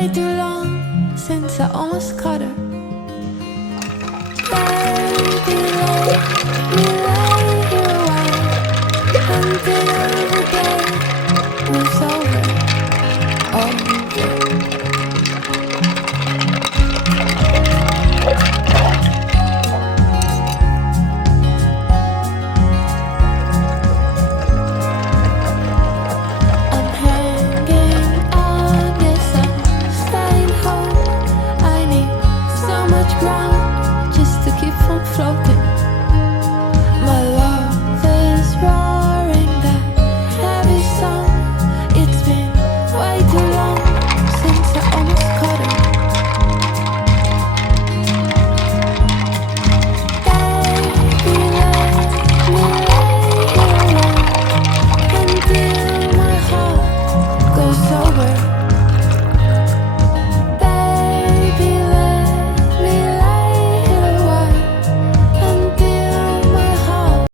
way too long since I almost caught her. Baby, let me lay here a while until the day was over. I'm hanging on, yes, I'm staying home. I need so much ground just to keep from floating.